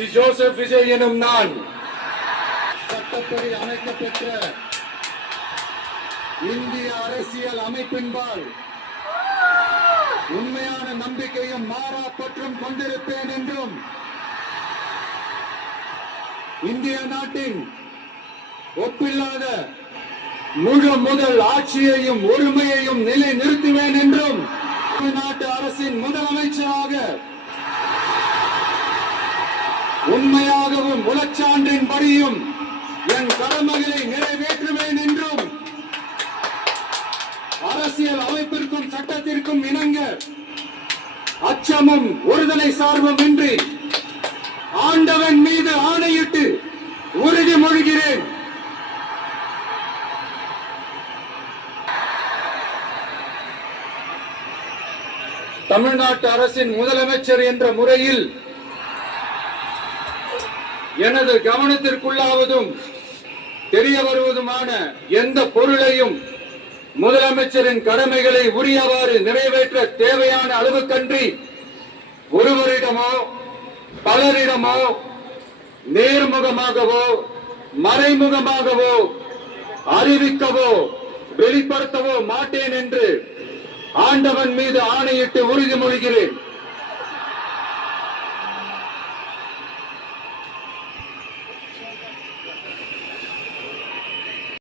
C Joseph Vijay எனும் நான் சட்டப்படி அமைக்கப்பெற்ற இந்திய அரசியல் அமைப்பின்பால் உண்மையான நம்பிக்கையும் மாறா பற்றும் கொண்டிருப்பேன் என்றும் இந்திய நாட்டின் ஒப்பில்லாத முழு முதல் ஆட்சியையும் ஒருமையையும் நிலை நிறுத்துவேன் என்றும் தமிழ்நாட்டு அரசின் முதலமைச்சராக உண்மையாகவும் உளச்சான்றின்படியும் என் கடமைகளை நிறைவேற்றுவேன் என்றும் அரசியல் அமைப்பிற்கும் சட்டத்திற்கும் இணங்க அச்சமும் ஒருதலை சார்பும் இன்றி ஆண்டவன் மீது ஆணையிட்டு உறுதிமொழிகிறேன். தமிழ்நாட்டு அரசின் முதலமைச்சர் என்ற முறையில் எனது கவனத்திற்குள்ளாவதும் தெரிய வருவதுமான எந்த பொருளையும் முதலமைச்சரின் கடமைகளை உரியவாறு நிறைவேற்ற தேவையான அளவுக்கன்றி ஒருவரிடமோ பலரிடமோ நேர்முகமாகவோ மறைமுகமாகவோ அறிவிக்கவோ வெளிப்படுத்தவோ மாட்டேன் என்று ஆண்டவன் மீது ஆணையிட்டு உறுதிமொழிகிறேன்.